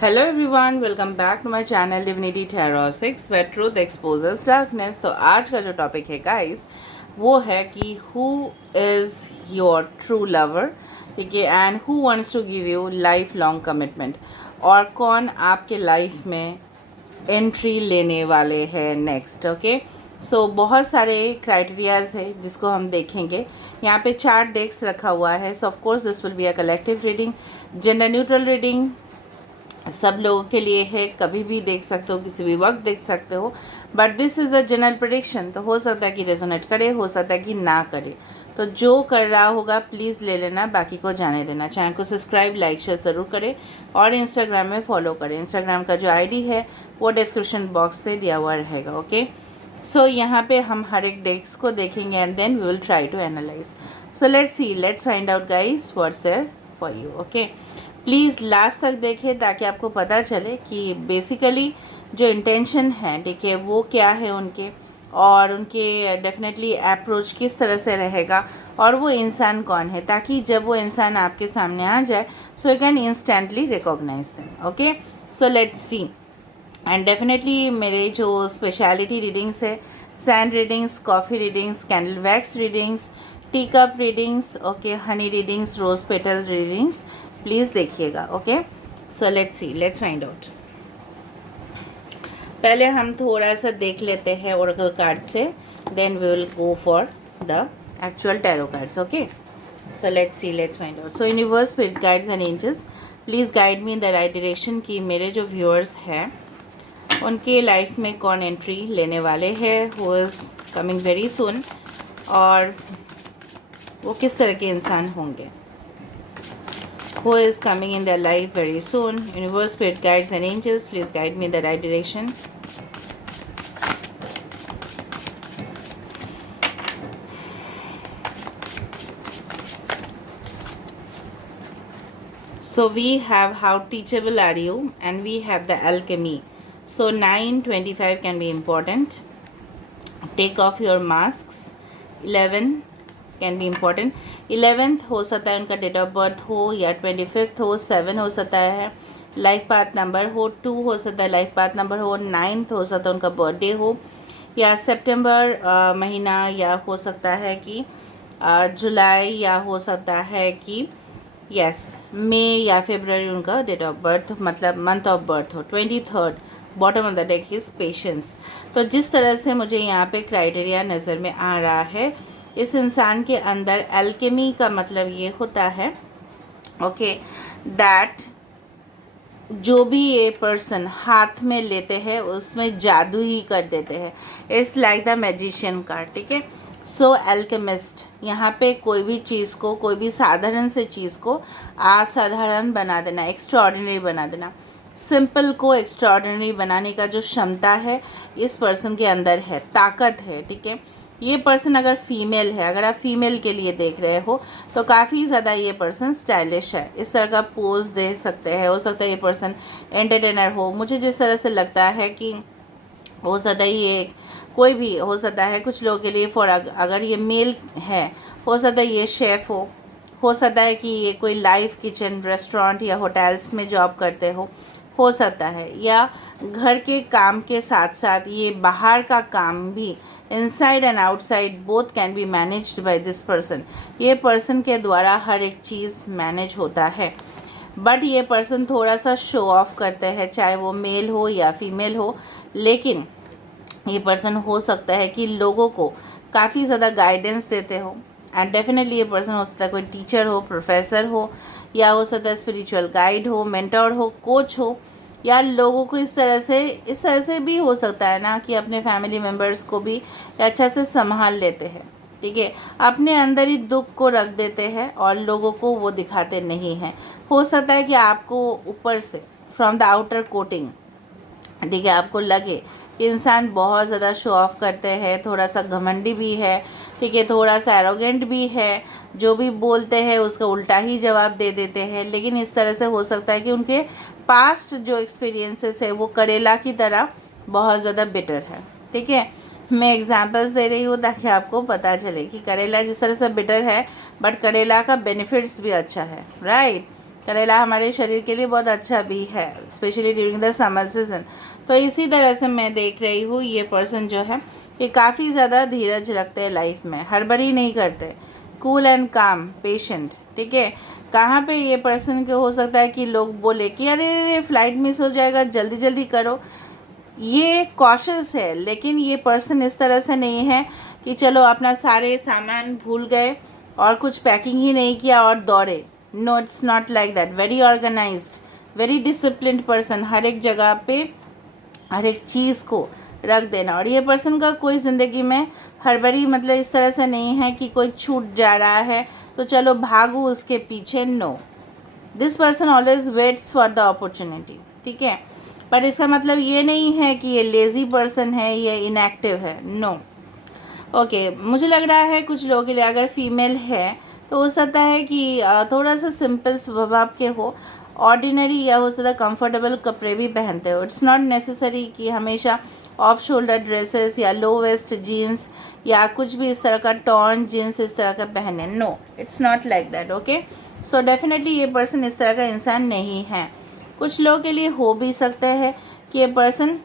Hello everyone, welcome back to my channel divinity tarot 6 where truth exposes darkness. तो आज का जो topic है गाइस, वो है कि who is your true lover, ठीक है, and who wants to give you life long commitment, और कौन आपके लाइफ में एंट्री लेने वाले हैं नेक्स्ट। ओके, सो बहुत सारे क्राइटेरियाज है जिसको हम देखेंगे। यहाँ पे 4 डेक्स रखा हुआ है। सो of course this will be a collective reading, gender neutral reading सब लोगों के लिए है। कभी भी देख सकते हो, किसी भी वक्त देख सकते हो, but this is a general prediction. तो हो सकता है कि रेजोनेट करे, हो सकता है कि ना करे। तो जो कर रहा होगा प्लीज़ ले लेना, बाकी को जाने देना। चैनल को सब्सक्राइब लाइक शेयर ज़रूर करें और इंस्टाग्राम में फॉलो करें। इंस्टाग्राम का जो आईडी है वो डिस्क्रिप्शन बॉक्स पे दिया हुआ रहेगा। ओके, सो यहाँ पे हम हर एक डेक्स को देखेंगे and then we will try to analyze. So let's find out guys what's there for you. Okay, please last तक देखें ताकि आपको पता चले कि बेसिकली जो इंटेंशन है, ठीक है, वो क्या है उनके, और उनके डेफिनेटली अप्रोच किस तरह से रहेगा, और वो इंसान कौन है, ताकि जब वो इंसान आपके सामने आ जाए so you can instantly recognise them. Okay, so let's see. And definitely मेरे जो स्पेशलिटी रीडिंग्स है, sand readings, coffee readings, candle wax readings, tea cup readings, okay, honey readings, rose petal readings, please देखिएगा। Okay, so let's see, let's find out. पहले हम थोड़ा सा देख लेते हैं ओरेकल कार्ड से, then we will go for the actual tarot cards. Okay, so let's see, let's find out. So universe, spirit guides and angels, please guide me in the right direction कि मेरे जो viewers हैं उनके life में कौन entry लेने वाले हैं, who is coming very soon, और वो किस तरह के इंसान होंगे। Who is coming in their life very soon? Universe, spirit guides and angels, please guide me in the right direction. So we have how teachable are you, and we have the alchemy. So 9:25 can be important. Take off your masks. 11 can be important. 11th हो सकता है उनका date of birth हो, या 25th हो, 7 हो सकता है लाइफ पाथ नंबर हो, 2 हो सकता है लाइफ पाथ नंबर हो, 9th हो सकता है उनका बर्थडे हो, या सितंबर महीना, या हो सकता है कि जुलाई, या हो सकता है कि यस मई या फरवरी उनका डेट ऑफ बर्थ, मतलब मंथ ऑफ बर्थ हो। 23rd bottom of the deck is patience. तो जिस तरह से मुझे यहाँ पे क्राइटेरिया नज़र में आ रहा है, इस इंसान के अंदर एल्केमी का मतलब ये होता है, ओके, दैट जो भी ये पर्सन हाथ में लेते हैं उसमें जादू ही कर देते हैं। It's like the magician card, ठीक है। सो एल्केमिस्ट, यहाँ पे कोई भी चीज़ को, कोई भी साधारण से चीज़ को असाधारण बना देना, एक्स्ट्राऑर्डिनरी बना देना, सिंपल को एक्स्ट्राऑर्डिनरी बनाने का जो क्षमता है इस पर्सन के अंदर है, ताकत है, ठीक है। ये पर्सन अगर फीमेल है, अगर आप फीमेल के लिए देख रहे हो तो काफ़ी ज़्यादा ये पर्सन स्टाइलिश है, इस तरह का पोज दे सकते हैं। हो सकता है ये पर्सन एंटरटेनर हो, मुझे जिस तरह से लगता है कि हो सकता है ये कोई भी हो सकता है। कुछ लोगों के लिए फॉर अगर ये मेल है, हो सकता है ये शेफ़ हो सकता है कि ये कोई लाइव किचन रेस्टोरेंट या होटल्स में जॉब करते हो सकता है, या घर के काम के साथ साथ ये बाहर का काम भी, inside and outside both can be managed by this person. ये पर्सन के द्वारा हर एक चीज़ मैनेज होता है, बट ये पर्सन थोड़ा सा शो ऑफ करते हैं, चाहे वो मेल हो या फीमेल हो। लेकिन ये पर्सन हो सकता है कि लोगों को काफ़ी ज़्यादा गाइडेंस देते हो, एंड डेफिनेटली ये पर्सन हो सकता है कोई टीचर हो, प्रोफेसर हो, या हो सकता है स्पिरिचुअल गाइड हो, मेंटर हो, कोच हो, या लोगों को इस तरह से भी हो सकता है ना कि अपने फैमिली मेम्बर्स को भी अच्छा से संभाल लेते हैं, ठीक है। अपने अंदर ही दुख को रख देते हैं और लोगों को वो दिखाते नहीं हैं। हो सकता है कि आपको ऊपर से फ्रॉम द आउटर कोटिंग, ठीक है, आपको लगे कि इंसान बहुत ज़्यादा शो ऑफ करते हैं, थोड़ा सा घमंडी भी है, ठीक है, थोड़ा सा एरोगेंट भी है, जो भी बोलते हैं उसका उल्टा ही जवाब दे देते हैं। लेकिन इस तरह से हो सकता है कि उनके पास्ट जो एक्सपीरियंसेस है वो करेला की तरह बहुत ज़्यादा बिटर है, ठीक है। मैं एग्जांपल्स दे रही हूँ ताकि आपको पता चले कि करेला जिस तरह से बिटर है, बट करेला का बेनिफिट्स भी अच्छा है, राइट। करेला हमारे शरीर के लिए बहुत अच्छा भी है, specially during the summer season. तो इसी तरह से मैं देख रही हूँ ये पर्सन जो है ये काफ़ी ज़्यादा धीरज रखते हैं लाइफ में, हड़बड़ी नहीं करते, कूल एंड काम, पेशेंट। ठीक है, कहाँ पे ये पर्सन के हो सकता है कि लोग बोले कि अरे फ्लाइट मिस हो जाएगा, जल्दी जल्दी करो। ये कॉशियस है, लेकिन ये पर्सन इस तरह से नहीं है कि चलो अपना सारे सामान भूल गए और कुछ पैकिंग ही नहीं किया और दौड़े। No, it's not like that. Very organised, very disciplined person, हर एक जगह पे हर एक चीज़ को रख देना। और ये पर्सन का कोई ज़िंदगी में हड़बड़ी मतलब इस तरह से नहीं है कि कोई छूट जा रहा है तो चलो भागो उसके पीछे। No, this person always waits for the opportunity. ठीक है, पर इसका मतलब ये नहीं है कि ये लेज़ी पर्सन है, ये इनएक्टिव है। नो। ओके, मुझे लग रहा है कुछ लोगों के लिए अगर फीमेल है तो हो सकता है कि थोड़ा सा सिंपल स्वभाव के हो, ऑर्डिनरी या हो सकता है कंफर्टेबल कपड़े भी पहनते हो। इट्स नॉट नेसेसरी कि हमेशा ऑफ शोल्डर ड्रेसेस या लो वेस्ट जीन्स या कुछ भी इस तरह का टॉर्न जीन्स इस तरह का पहने। No, it's not like that. Okay, so definitely ये पर्सन इस तरह का इंसान नहीं है। कुछ लोगों के लिए हो भी सकता है कि ये पर्सन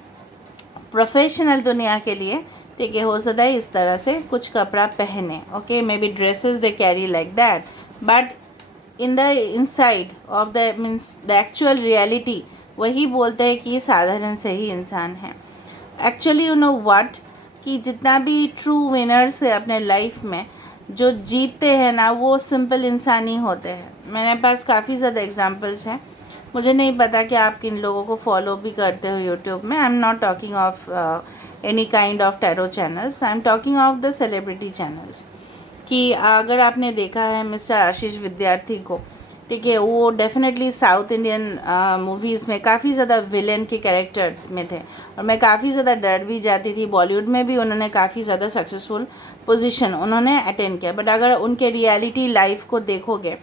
प्रोफेशनल दुनिया के लिए, ठीक है, हो सकता है इस तरह से कुछ कपड़ा पहने। Okay, may be dresses they carry like that, but in the inside of the means the actual reality वही बोलते हैं कि ये साधारण से ही इंसान है। एक्चुअली यू नो व्हाट, कि जितना भी ट्रू विनर्स है अपने लाइफ में, जो जीतते हैं ना, वो सिंपल इंसान ही होते हैं। मेरे पास काफ़ी ज़्यादा एग्जांपल्स हैं। मुझे नहीं पता कि आप किन लोगों को फॉलो भी करते हो यूट्यूब में। I am not talking of any kind of tarot channels, I am talking of the celebrity channels. कि अगर आपने देखा है मिस्टर आशीष विद्यार्थी को, ठीक है, वो डेफिनेटली साउथ इंडियन मूवीज़ में काफ़ी ज़्यादा विलेन के कैरेक्टर में थे और मैं काफ़ी ज़्यादा डर भी जाती थी। बॉलीवुड में भी उन्होंने काफ़ी ज़्यादा सक्सेसफुल पोजीशन उन्होंने अटेंड किया, बट अगर उनके रियलिटी लाइफ को देखोगे,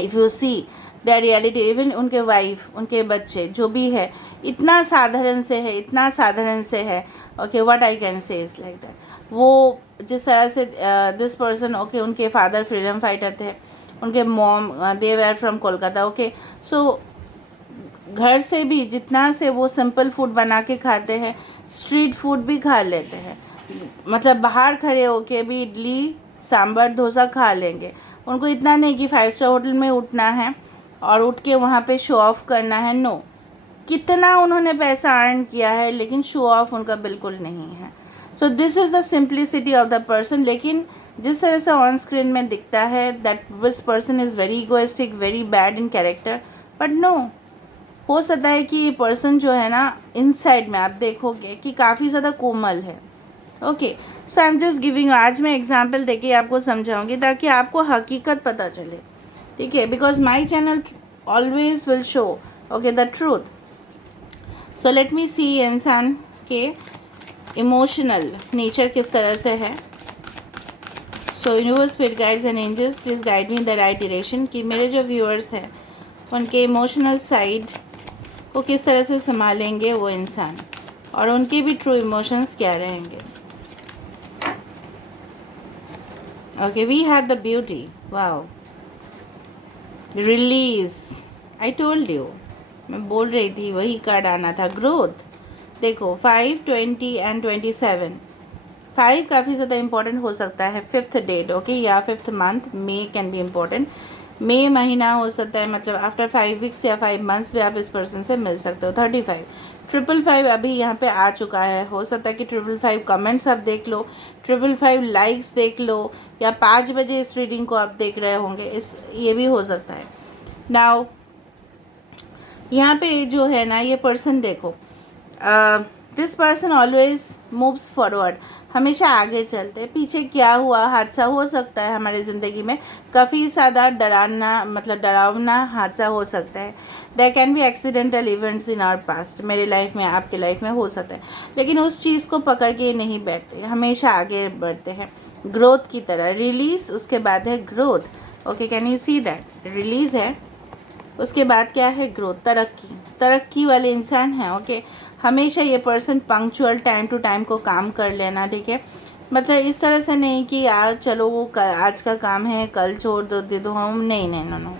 if you see the reality, even उनके वाइफ, उनके बच्चे जो भी है, इतना साधारण से है, इतना साधारण से है। Okay, what I can say is like that. वो जिस तरह से दिस पर्सन, ओके, उनके फादर फ्रीडम फाइटर थे, उनके mom they were from Kolkata. Okay, so घर से भी जितना से वो सिंपल फूड बना के खाते हैं, स्ट्रीट फूड भी खा लेते हैं। मतलब बाहर खड़े होके भी इडली सांभर डोसा खा लेंगे। उनको इतना नहीं कि 5 स्टार होटल में उठना है और उठ के वहाँ पे शो ऑफ करना है। नो, कितना उन्होंने पैसा अर्न किया है, लेकिन शो ऑफ उनका बिल्कुल नहीं है। So this is the simplicity of the person. लेकिन जिस तरह से ऑन स्क्रीन में दिखता है that this person is very egoistic, very bad in character, but no, हो सकता है कि ये पर्सन जो है ना, इनसाइड में आप देखोगे कि काफ़ी ज़्यादा कोमल है। Okay, so I am just giving, आज मैं एग्जाम्पल देके आपको समझाऊंगी ताकि आपको हकीकत पता चले। ठीक है, because my channel always will show okay the truth. So let me see इंसान के इमोशनल नेचर किस तरह से है। So universe, spirit guides and angels, please guide me in the right direction कि मेरे जो व्यूअर्स हैं उनके इमोशनल साइड को किस तरह से संभालेंगे वो इंसान, और उनके भी ट्रू इमोशंस क्या रहेंगे। Okay, we have the beauty, wow, release, I told you, मैं बोल रही थी वही कार्ड आना था। ग्रोथ, देखो 5, 20 एंड 27। 5 काफ़ी ज़्यादा इंपॉर्टेंट हो सकता है, 5th डेट, ओके, या 5th month, May can be important. मई महीना हो सकता है, मतलब आफ्टर 5 वीक्स या 5 मंथ्स भी आप इस पर्सन से मिल सकते हो। 35, 555 अभी यहाँ पे आ चुका है। हो सकता है कि 555 कमेंट्स आप देख लो, 555 लाइक्स देख लो, या 5 बजे इस रीडिंग को आप देख रहे होंगे, इस ये भी हो सकता है। नाउ यहाँ पे जो है ना, ये पर्सन देखो, this person always moves forward, हमेशा आगे चलते हैं। पीछे क्या हुआ, हादसा हो सकता है हमारी ज़िंदगी में, काफ़ी ज़्यादा डरावना हादसा हो सकता है। There can be accidental events in our past, मेरे लाइफ में, आपके लाइफ में हो सकता है, लेकिन उस चीज़ को पकड़ के नहीं बैठते, हमेशा आगे बढ़ते हैं ग्रोथ की तरह। रिलीज़, उसके बाद है growth. Okay, can you see that, release है, उसके बाद क्या है, ग्रोथ, तरक्की वाले इंसान हैं। ओके, हमेशा ये person punctual, time to time को काम कर लेना, ठीक है, मतलब इस तरह से नहीं कि आज चलो वो आज का काम है कल छोड़ दो, दे दो हम, नहीं नहीं नो नो,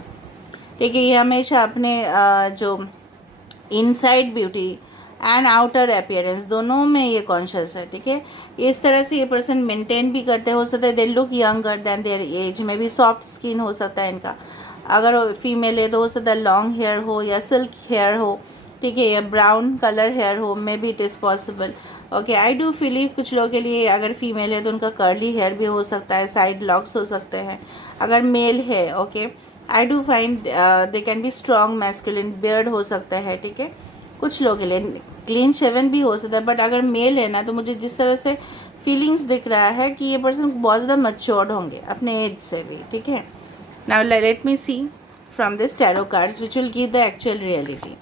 ठीक है। ये हमेशा अपने जो inside beauty and outer appearance दोनों में ये कॉन्शियस है। ठीक है, इस तरह से ये पर्सन मेंटेन भी करते हो सकता है। They look younger than their age, में भी सॉफ्ट स्किन हो सकता है इनका। अगर फीमेल है तो हो सकता है लॉन्ग हेयर हो या सिल्क हेयर हो, ठीक है, या ब्राउन कलर हेयर हो, may be it is possible. Okay, I do feel कुछ लोगों के लिए अगर फीमेल है तो उनका कर्ली हेयर भी हो सकता है, साइड लॉक्स हो सकते हैं। अगर मेल है, okay, I do find they can be strong masculine, beard हो सकता है। ठीक है, कुछ लोगों के लिए क्लीन शेवन भी हो सकता है। बट अगर मेल है ना, तो मुझे जिस तरह से फीलिंग्स दिख रहा है कि ये पर्सन बहुत ज़्यादा मच्योर्ड होंगे अपने एज से भी। ठीक है, now let me see from this tarot cards which will give the actual reality.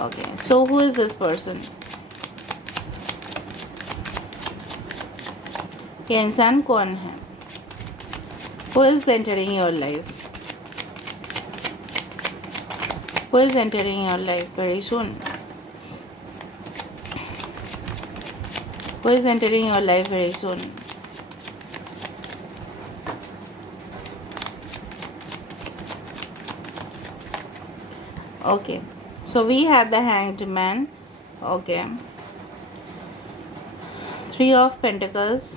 Okay, so who is this person? ये इंसान कौन है? Who is entering your life? Who is entering your life very soon? Who is entering your life very soon? Okay, so we have the Hanged Man. Okay, Three of Pentacles.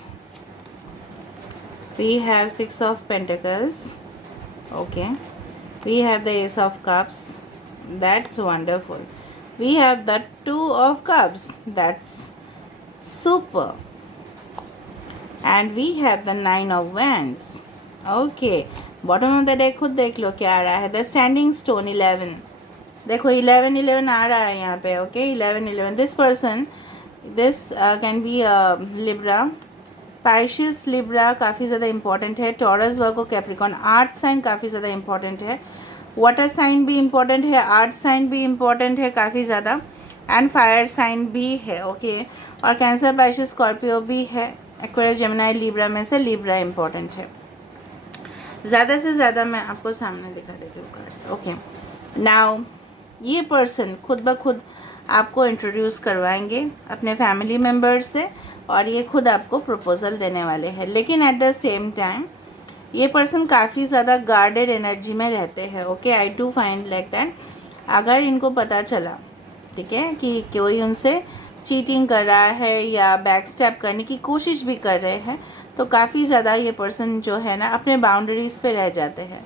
We have Six of Pentacles. Okay, we have the Ace of Cups. That's wonderful. We have the Two of Cups. That's super. And we have the Nine of Wands. Okay, bottom of the deck खुद देख लो क्या आ रहा है। The standing stone 11, देखो 11 आ रहा है यहाँ पे। Okay, 11 this person, this can be Libra, Pisces Libra काफ़ी ज़्यादा इंपॉर्टेंट है। Taurus, Virgo, Capricorn, earth sign काफ़ी ज़्यादा इंपॉर्टेंट है। वाटर साइन भी इंपॉर्टेंट है, आर्थ साइन भी इंपॉर्टेंट है काफ़ी ज़्यादा, एंड फायर साइन भी है। ओके, और कैंसर, पाइशियस, स्कॉर्पियो भी है। एक्वेरियस, जेमिनी, लिब्रा में से लिब्रा इंपॉर्टेंट है। ज़्यादा से ज़्यादा मैं आपको सामने दिखा देती हूँ कार्ड्स। ओके, नाउ ये पर्सन खुद ब खुद आपको इंट्रोड्यूस करवाएंगे अपने फैमिली मेम्बर्स से, और ये खुद आपको प्रपोजल देने वाले हैं। लेकिन एट द सेम टाइम ये पर्सन काफ़ी ज़्यादा गार्डेड एनर्जी में रहते हैं। Okay, I do find like that. अगर इनको पता चला, ठीक है, कि कोई उनसे चीटिंग कर रहा है या बैक स्टैप करने की कोशिश भी कर रहे हैं, तो काफ़ी ज़्यादा ये पर्सन जो है ना अपने बाउंड्रीज़ पे रह जाते हैं,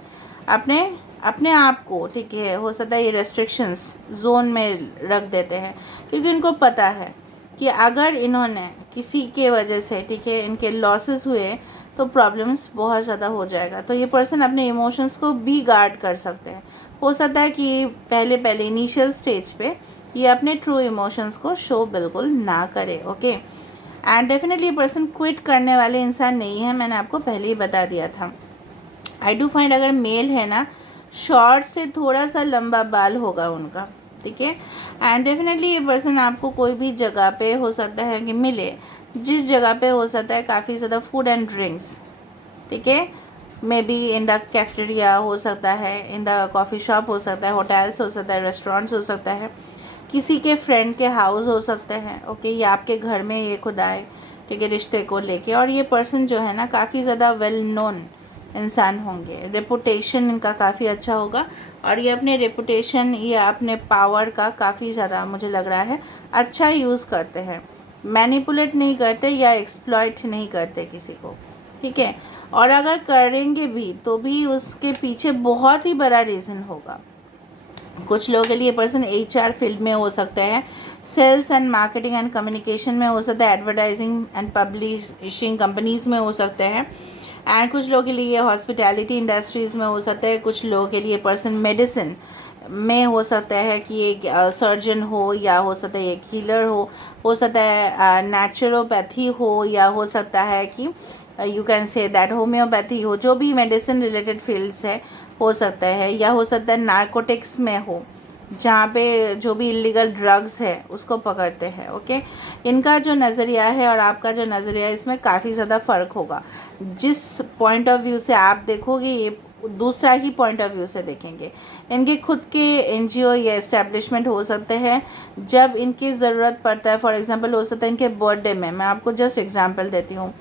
अपने आप को, ठीक है, हो सकता है ये रेस्ट्रिक्शंस जोन में रख देते हैं, क्योंकि उनको पता है कि अगर इन्होंने किसी के वजह से, ठीक है, इनके लॉसेस हुए तो प्रॉब्लम्स बहुत ज़्यादा हो जाएगा। तो ये पर्सन अपने इमोशंस को भी गार्ड कर सकते हैं। हो सकता है कि पहले इनिशियल स्टेज पे ये अपने ट्रू इमोशंस को शो बिल्कुल ना करे। ओके, एंड डेफिनेटली ये पर्सन क्विट करने वाले इंसान नहीं है, मैंने आपको पहले ही बता दिया था। आई डू फाइंड अगर मेल है ना, शॉर्ट से थोड़ा सा लंबा बाल होगा उनका। ठीक है, एंड डेफिनेटली ये पर्सन आपको कोई भी जगह पे हो सकता है कि मिले, जिस जगह पे हो सकता है काफ़ी ज़्यादा फूड एंड ड्रिंक्स, ठीक है, may be in the cafeteria हो सकता है, इन द कॉफ़ी शॉप हो सकता है, होटल्स हो सकता है, रेस्टोरेंट्स हो सकता है, किसी के फ्रेंड के हाउस हो सकते हैं। ओके, या आपके घर में ये खुद आए, ठीक है, रिश्ते को लेके। और ये पर्सन जो है ना काफ़ी ज़्यादा वेल नोन इंसान होंगे, रेपुटेशन इनका काफ़ी अच्छा होगा, और ये अपने रेपुटेशन या अपने पावर का काफ़ी ज़्यादा मुझे लग रहा है अच्छा यूज़ करते हैं। मैनिपुलेट नहीं करते या एक्सप्लॉइट नहीं करते किसी को। ठीक है, और अगर करेंगे भी तो भी उसके पीछे बहुत ही बड़ा रीज़न होगा। कुछ लोगों के लिए पर्सन HR फील्ड में हो सकते हैं, sales and marketing and communication में हो सकता है, एडवर्टाइजिंग एंड पब्लिशिंग कंपनीज़ में हो सकते हैं, एंड कुछ लोगों के लिए हॉस्पिटैलिटी इंडस्ट्रीज़ में हो सकता है। कुछ लोगों के लिए पर्सन मेडिसिन में हो सकता है कि एक सर्जन हो, या हो सकता है एक हीलर हो सकता है नेचुरोपैथी हो, या हो सकता है कि you can say that homeopathy हो, जो भी मेडिसिन रिलेटेड फील्ड्स है हो सकता है, या हो सकता है नार्कोटिक्स में हो, जहाँ पे जो भी इलीगल ड्रग्स है उसको पकड़ते हैं। ओके, इनका जो नज़रिया है और आपका जो नज़रिया है इसमें काफ़ी ज़्यादा फ़र्क होगा। जिस पॉइंट ऑफ व्यू से आप देखोगे ये दूसरा ही पॉइंट ऑफ व्यू से देखेंगे। इनके खुद के NGO या एस्टेब्लिशमेंट हो सकते हैं जब इनकी ज़रूरत पड़ता है। फॉर एग्ज़ाम्पल हो सकता है इनके बर्थडे में, मैं आपको जस्ट एग्जांपल देती हूँ,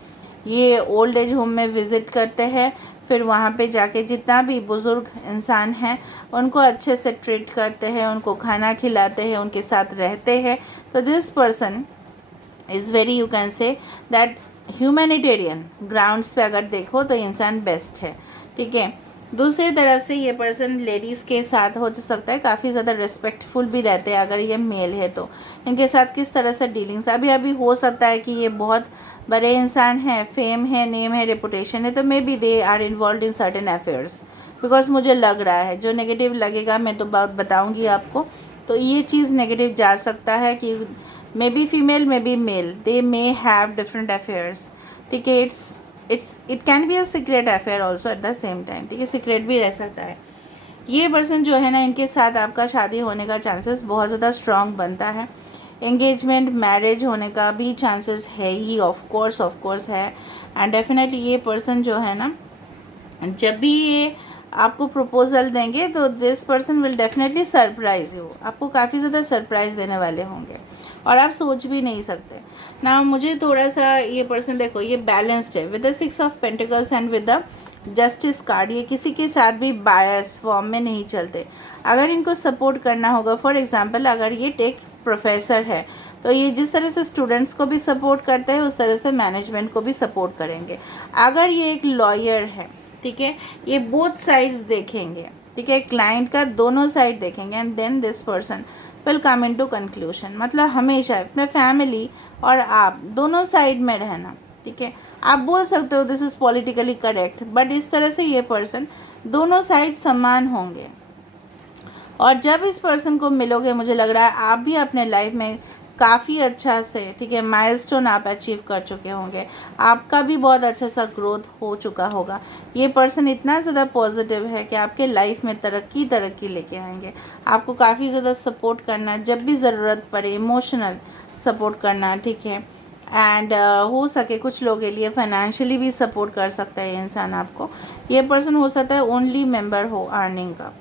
ये ओल्ड एज होम में विज़िट करते हैं, फिर वहाँ पे जाके जितना भी बुज़ुर्ग इंसान हैं उनको अच्छे से ट्रीट करते हैं, उनको खाना खिलाते हैं, उनके साथ रहते हैं। तो this person is very, you can say that humanitarian grounds पे अगर देखो तो इंसान बेस्ट है, ठीक है। दूसरी तरफ से ये पर्सन लेडीज़ के साथ हो सकता है काफ़ी ज़्यादा रिस्पेक्टफुल भी रहते हैं अगर ये मेल है तो। इनके साथ किस तरह से डीलिंग्स, अभी अभी हो सकता है कि ये बहुत बड़े इंसान हैं, फेम है, नेम है, रेपुटेशन है, तो may be they are involve in certain affairs, because मुझे लग रहा है। जो नेगेटिव लगेगा मैं तो बात बताऊँगी आपको। तो ये चीज़ नेगेटिव जा सकता है कि may be female may be male, they may have different affairs, ठीक है। It can be a secret affair also at the same time, ठीक है, सीक्रेट भी रह सकता है। ये पर्सन जो है ना, इनके साथ आपका शादी होने का चांसेस बहुत ज़्यादा स्ट्रॉन्ग बनता है। एंगेजमेंट मैरिज होने का भी चांसेस है ही, ऑफ कोर्स है। एंड डेफिनेटली ये पर्सन जो है ना, जब भी ये आपको प्रपोजल देंगे तो this person will definitely surprise you, आपको काफ़ी ज़्यादा सरप्राइज़ देने वाले होंगे और आप सोच भी नहीं सकते ना। मुझे थोड़ा सा ये पर्सन देखो, ये बैलेंस्ड है with the 6 of pentacles and with the justice card. ये किसी के साथ भी बायस फॉर्म में नहीं चलते। अगर इनको सपोर्ट करना होगा, फॉर एग्जांपल अगर ये टेक प्रोफेसर है तो ये जिस तरह से स्टूडेंट्स को भी सपोर्ट करते हैं उस तरह से मैनेजमेंट को भी सपोर्ट करेंगे। अगर ये एक लॉयर है, ठीक है, ये बोथ साइड्स देखेंगे, ठीक है, क्लाइंट का दोनों साइड देखेंगे and then this person will come in to conclusion. मतलब हमेशा अपने फैमिली और आप दोनों साइड में रहना, ठीक है। आप बोल सकते हो this is politically correct, but इस तरह से ये पर्सन दोनों साइड समान होंगे। और जब इस पर्सन को मिलोगे, मुझे लग रहा है आप भी अपने लाइफ में काफ़ी अच्छा से, ठीक है, माइलस्टोन आप अचीव कर चुके होंगे। आपका भी बहुत अच्छा सा ग्रोथ हो चुका होगा। ये पर्सन इतना ज़्यादा पॉजिटिव है कि आपके लाइफ में तरक्की लेके आएंगे। आपको काफ़ी ज़्यादा सपोर्ट करना, जब भी ज़रूरत पड़े इमोशनल सपोर्ट करना, ठीक है। एंड हो सके कुछ लोगों के लिए फाइनेंशियली भी सपोर्ट कर सकता है ये इंसान आपको। ये पर्सन हो सकता है ओनली मेंबर हो अर्निंग का।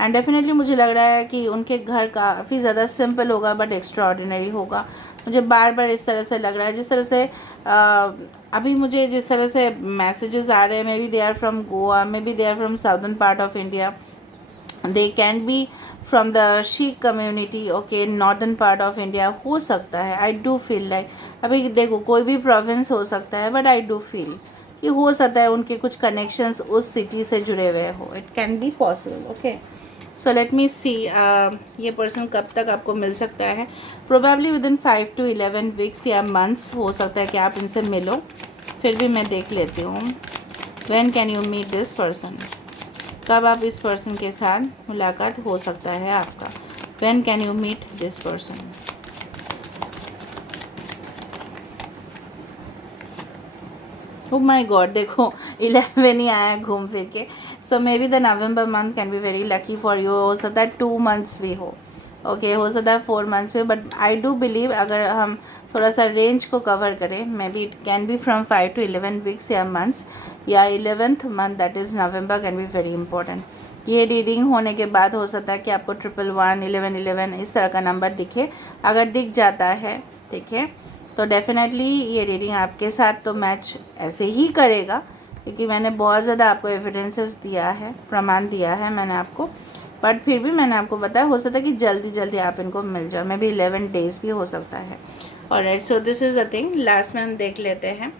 एंड डेफिनेटली मुझे लग रहा है कि उनके घर काफ़ी ज़्यादा सिंपल होगा बट एक्स्ट्रा ऑर्डिनरी होगा। मुझे बार बार इस तरह से लग रहा है, जिस तरह से अभी मुझे जिस तरह से मैसेजेस आ रहे हैं, may be they are from Goa, may be they are from southern part of India, they can be from the Sikh community, okay, northern part of India हो सकता है। आई डू फील लाइक, अभी देखो कोई भी प्रोविंस हो सकता है, बट आई डू फील कि हो सकता है उनके कुछ कनेक्शंस उस सिटी से जुड़े हुए हो। It can be possible, okay. So let me see ये पर्सन कब तक आपको मिल सकता है। Probably within 5 to 11 weeks या मंथ्स हो सकता है कि आप इनसे मिलो। फिर भी मैं देख लेती हूँ when can you meet this person, कब आप इस पर्सन के साथ मुलाकात हो सकता है आपका। When can you meet this person. Oh my God, देखो 11 ही आया घूम फिर के। So maybe the November month can be very lucky for you. हो सकता है 2 months भी हो, ओके, हो सकता है 4 months भी, बट आई डू बिलीव अगर हम थोड़ा सा रेंज को कवर करें, may be it can be from 5 to 11 weeks या मंथ्स, या 11th month that is November can be very important. ये रीडिंग होने के बाद हो सकता है कि आपको 111 11 इस तरह का नंबर दिखे। अगर दिख जाता है, ठीक है, तो डेफिनेटली ये रीडिंग आपके साथ तो मैच ऐसे ही करेगा, क्योंकि मैंने बहुत ज़्यादा आपको एविडेंसेस दिया है, प्रमाण दिया है मैंने आपको। बट फिर भी मैंने आपको बताया हो सकता है कि जल्दी जल्दी आप इनको मिल जाओ, मे बी 11 days भी हो सकता है। Alright, so this is the thing. Last में हम देख लेते हैं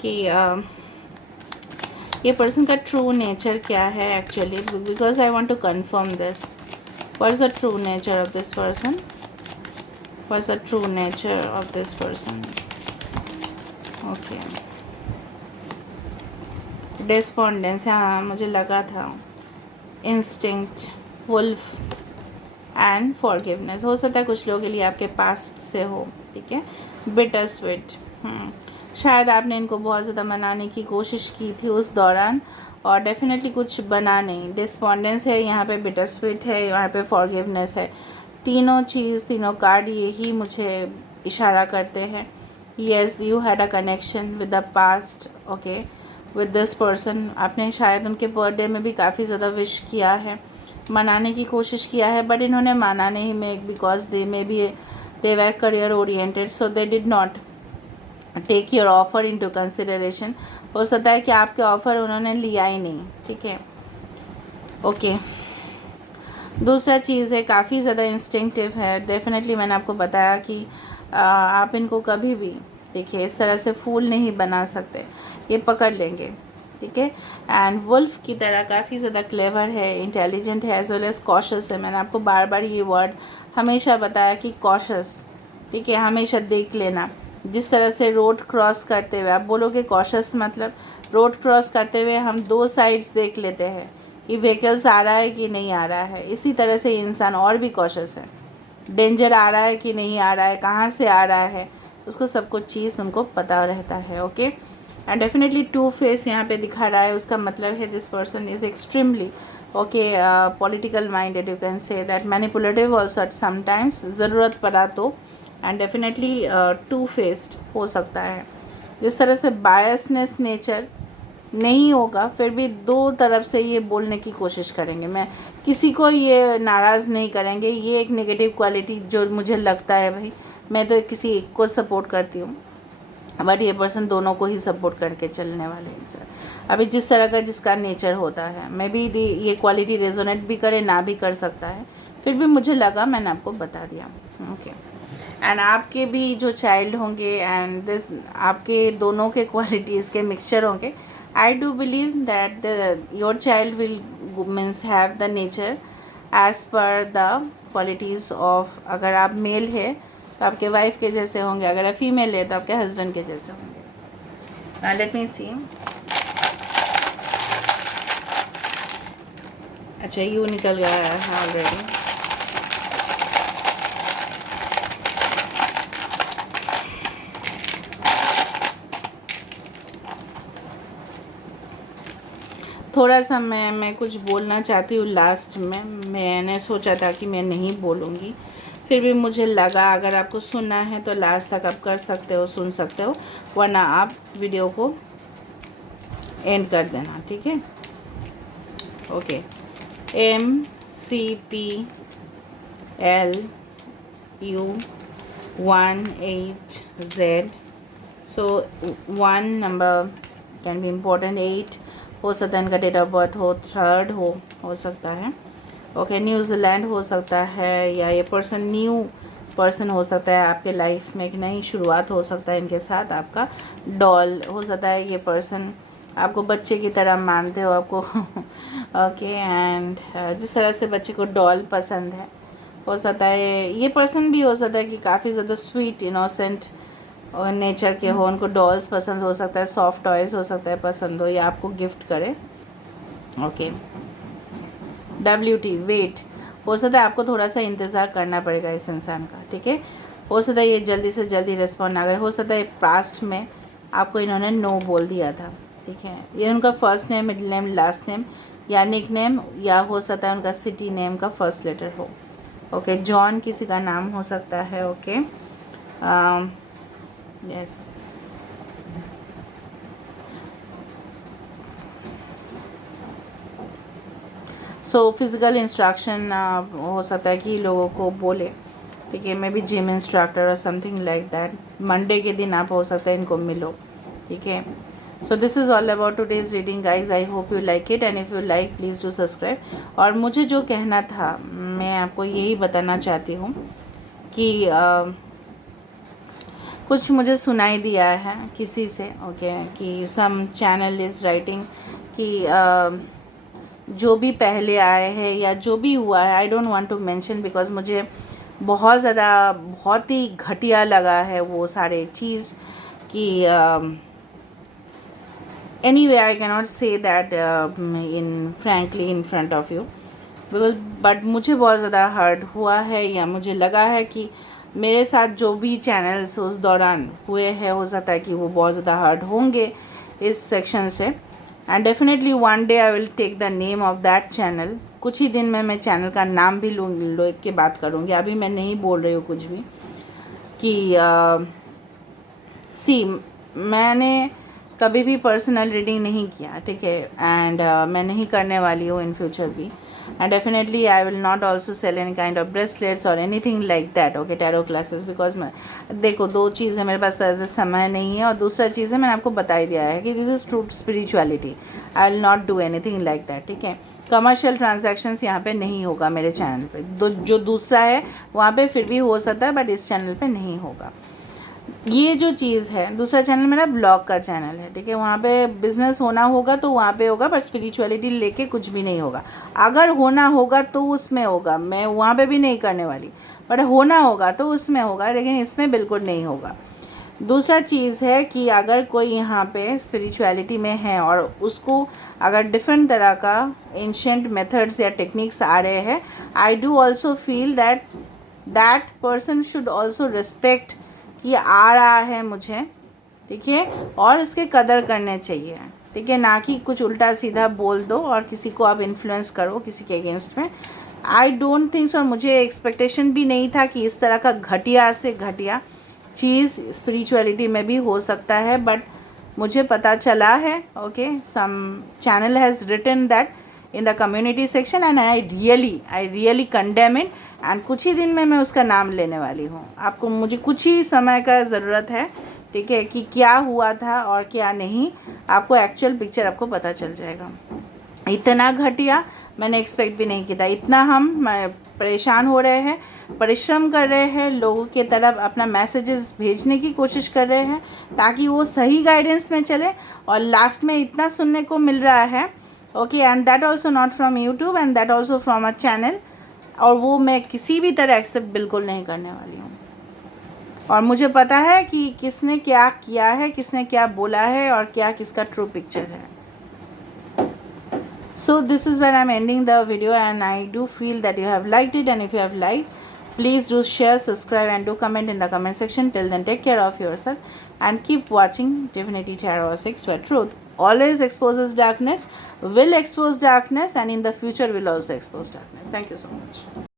कि ये पर्सन का ट्रू नेचर क्या है actually, because I want to confirm this. What is the true nature of this person? What's the true nature of this person? Okay. Despondence, हाँ मुझे लगा था। Instinct, wolf and forgiveness, हो सकता है कुछ लोगों के लिए आपके पास्ट से हो, ठीक है। Bitter sweet, शायद आपने इनको बहुत ज़्यादा मनाने की कोशिश की थी उस दौरान और डेफिनेटली कुछ बना नहीं। डिस्पॉन्डेंस है यहाँ पे, बिटर स्वीट है यहाँ पे, फॉरगिवनेस है। तीनों चीज़, तीनों कार्ड यही मुझे इशारा करते हैं। Yes, you had a connection with the past, okay, with this person. आपने शायद उनके बर्थडे में भी काफ़ी ज़्यादा विश किया है, मनाने की कोशिश किया है, बट इन्होंने माना नहीं, में because they may be they were career oriented, so they did not take your offer into consideration. हो सकता है कि आपके ऑफ़र उन्होंने लिया ही नहीं, ठीक है। ओके, दूसरा चीज़ है, काफ़ी ज़्यादा इंस्टिंक्टिव है। डेफिनेटली मैंने आपको बताया कि आप इनको कभी भी देखिए इस तरह से फूल नहीं बना सकते, ये पकड़ लेंगे, ठीक है। एंड वुल्फ की तरह काफ़ी ज़्यादा क्लेवर है, इंटेलिजेंट है, एज वेल एज कॉशस है। मैंने आपको बार बार ये वर्ड हमेशा बताया कि कॉशस, ठीक है, हमेशा देख लेना। जिस तरह से रोड क्रॉस करते हुए आप बोलोगे कॉशस मतलब रोड क्रॉस करते हुए हम दो साइड्स देख लेते हैं कि व्हीकल्स आ रहा है कि नहीं आ रहा है, इसी तरह से इंसान और भी कॉशस है। डेंजर आ रहा है कि नहीं आ रहा है, कहाँ से आ रहा है, उसको सब कुछ चीज़ उनको पता रहता है। Okay, and definitely two face यहाँ पे दिखा रहा है, उसका मतलब है this person is extremely okay political minded, you can say that, manipulative also at sometimes, ज़रूरत पड़ा तो, एंड डेफिनेटली टू फेस्ड हो सकता है। जिस तरह से बायसनेस नेचर नहीं होगा, फिर भी दो तरफ से ये बोलने की कोशिश करेंगे, मैं किसी को ये नाराज़ नहीं करेंगे। ये एक नेगेटिव क्वालिटी जो मुझे लगता है, भाई मैं तो किसी एक को सपोर्ट करती हूँ, बट ये पर्सन दोनों को ही सपोर्ट करके चलने वाले इंसान। अभी जिस तरह का जिसका नेचर होता है, मे बी ये क्वालिटी रेजोनेट भी करे ना भी कर सकता है, फिर भी मुझे लगा मैंने आपको बता दिया। ओके, एंड आपके भी जो चाइल्ड होंगे एंड दिस आपके दोनों के क्वालिटीज़ के मिक्सचर होंगे, I do believe that your child will means have the nature as per the qualities of, अगर आप मेल है तो आपके वाइफ के जैसे होंगे, अगर आप फीमेल है तो आपके हस्बैंड के जैसे होंगे। लेट मी सी, अच्छा यू निकल गया है ऑलरेडी। थोड़ा सा मैं कुछ बोलना चाहती हूँ लास्ट में, मैंने सोचा था कि मैं नहीं बोलूँगी, फिर भी मुझे लगा अगर आपको सुनना है तो लास्ट तक आप कर सकते हो, सुन सकते हो, वरना आप वीडियो को एंड कर देना, ठीक है। Okay, MCPLU18Z, so 1 number can be important, 8 हो सकता है इनका डेट ऑफ बर्थ हो, 3rd हो सकता है। ओके, न्यूजीलैंड हो सकता है, या ये पर्सन न्यू पर्सन हो सकता है आपके लाइफ में, एक नई शुरुआत हो सकता है इनके साथ। आपका डॉल हो सकता है, ये पर्सन आपको बच्चे की तरह मानते हो आपको ओके, एंड जिस तरह से बच्चे को डॉल पसंद है, हो सकता है ये पर्सन भी हो सकता है कि काफ़ी ज़्यादा स्वीट इनोसेंट और नेचर के हो, उनको डॉल्स पसंद हो सकता है, सॉफ्ट टॉयज़ हो सकता है पसंद हो, या आपको गिफ्ट करे। ओके, WT वेट, हो सकता है आपको थोड़ा सा इंतज़ार करना पड़ेगा इस इंसान का, ठीक है। हो सकता है ये जल्दी से जल्दी रिस्पॉन्ड ना करे, हो सकता है पास्ट में आपको इन्होंने नो बोल दिया था, ठीक है। ये उनका first name, middle name, last name या निक नेम, या हो सकता है उनका सिटी नेम का फर्स्ट लेटर हो। ओके, जॉन किसी का नाम हो सकता है। Okay, yes, so physical instruction हो सकता है कि लोगों को बोले, ठीक है, मे बी जिम इंस्ट्रक्टर और समथिंग लाइक दैट। मंडे के दिन आप हो सकता है इनको मिलो, ठीक है। So this is all about today's reading guys, I hope you like it, and if you like please do subscribe. और मुझे जो कहना था मैं आपको यही बताना चाहती हूँ कि कुछ मुझे सुनाई दिया है किसी से, ओके, कि सम चैनल इज़ राइटिंग कि जो भी पहले आए हैं या जो भी हुआ है, I don't want to mention because मुझे बहुत ज़्यादा बहुत ही घटिया लगा है वो सारे चीज़ कि anyway I cannot say that in frankly in front of you because but मुझे बहुत ज़्यादा हर्ट हुआ है, या मुझे लगा है कि मेरे साथ जो भी चैनल्स उस दौरान हुए हैं, हो सकता है कि वो बहुत ज़्यादा हर्ट होंगे इस सेक्शन से, and definitely one day I will take the name of that channel. कुछ ही दिन में मैं चैनल का नाम भी ले के बात करूँगी, अभी मैं नहीं बोल रही हूँ कुछ भी कि सी मैंने कभी भी पर्सनल रीडिंग नहीं किया, ठीक है, एंड मैं नहीं करने वाली हूँ इन फ्यूचर भी, and definitely I will not also sell any kind of bracelets or anything like that, okay, tarot classes, because मैं देखो दो चीज़ है, मेरे पास ज़्यादा समय नहीं है, और दूसरा चीज़ है मैंने आपको बता ही दिया है कि this is true spirituality, I will not do anything like that, ठीक है। कमर्शियल ट्रांजैक्शंस यहाँ पे नहीं होगा मेरे चैनल पे, जो दूसरा है वहाँ पे फिर भी हो सकता है, बट इस चैनल पे नहीं होगा। ये जो चीज़ है, दूसरा चैनल मेरा ब्लॉग का चैनल है, ठीक है, वहाँ पे बिज़नेस होना होगा तो वहाँ पे होगा, पर स्पिरिचुअलिटी लेके कुछ भी नहीं होगा। अगर होना होगा तो उसमें होगा, मैं वहाँ पे भी नहीं करने वाली, बट होना होगा तो उसमें होगा, लेकिन इसमें बिल्कुल नहीं होगा। दूसरा चीज़ है कि अगर कोई यहाँ पे स्पिरिचुअलिटी में है और उसको अगर डिफरेंट तरह का एंशेंट मेथड्स या टेक्निक्स आ रहे हैं, I do also feel that that person should also respect कि आ रहा है मुझे, ठीक है, और इसके कदर करने चाहिए, ठीक है, ना कि कुछ उल्टा सीधा बोल दो और किसी को आप इन्फ्लुएंस करो किसी के अगेंस्ट में। आई डोंट थिंक सो, मुझे एक्सपेक्टेशन भी नहीं था कि इस तरह का घटिया से घटिया चीज़ स्पिरिचुअलिटी में भी हो सकता है, बट मुझे पता चला है, okay, some channel has written that in the community section, and I really condemn it, and कुछ ही दिन में मैं उसका नाम लेने वाली हूँ। आपको मुझे कुछ ही समय का ज़रूरत है, ठीक है, कि क्या हुआ था और क्या नहीं, आपको एक्चुअल पिक्चर आपको पता चल जाएगा। इतना घटिया मैंने एक्सपेक्ट भी नहीं किया था। इतना हम परेशान हो रहे हैं, परिश्रम कर रहे हैं, लोगों के तरफ अपना मैसेजेस भेजने की कोशिश कर रहे हैं ताकि वो सही गाइडेंस में चले, और लास्ट में इतना सुनने को मिल रहा है, okay, and that also not from YouTube, and that also from a channel, और वो मैं किसी भी तरह एक्सेप्ट बिल्कुल नहीं करने वाली हूँ। और मुझे पता है कि किसने क्या किया है, किसने क्या बोला है, और क्या किसका ट्रू पिक्चर है। So this is where I'm ending the video, and I do feel that you have liked it, and if you have liked, please do share, subscribe, and do comment in the comment section. Till then, take care of yourself and keep watching Divinity Tarot 6, where truth always exposes darkness, will expose darkness, and in the future will also expose darkness. Thank you so much.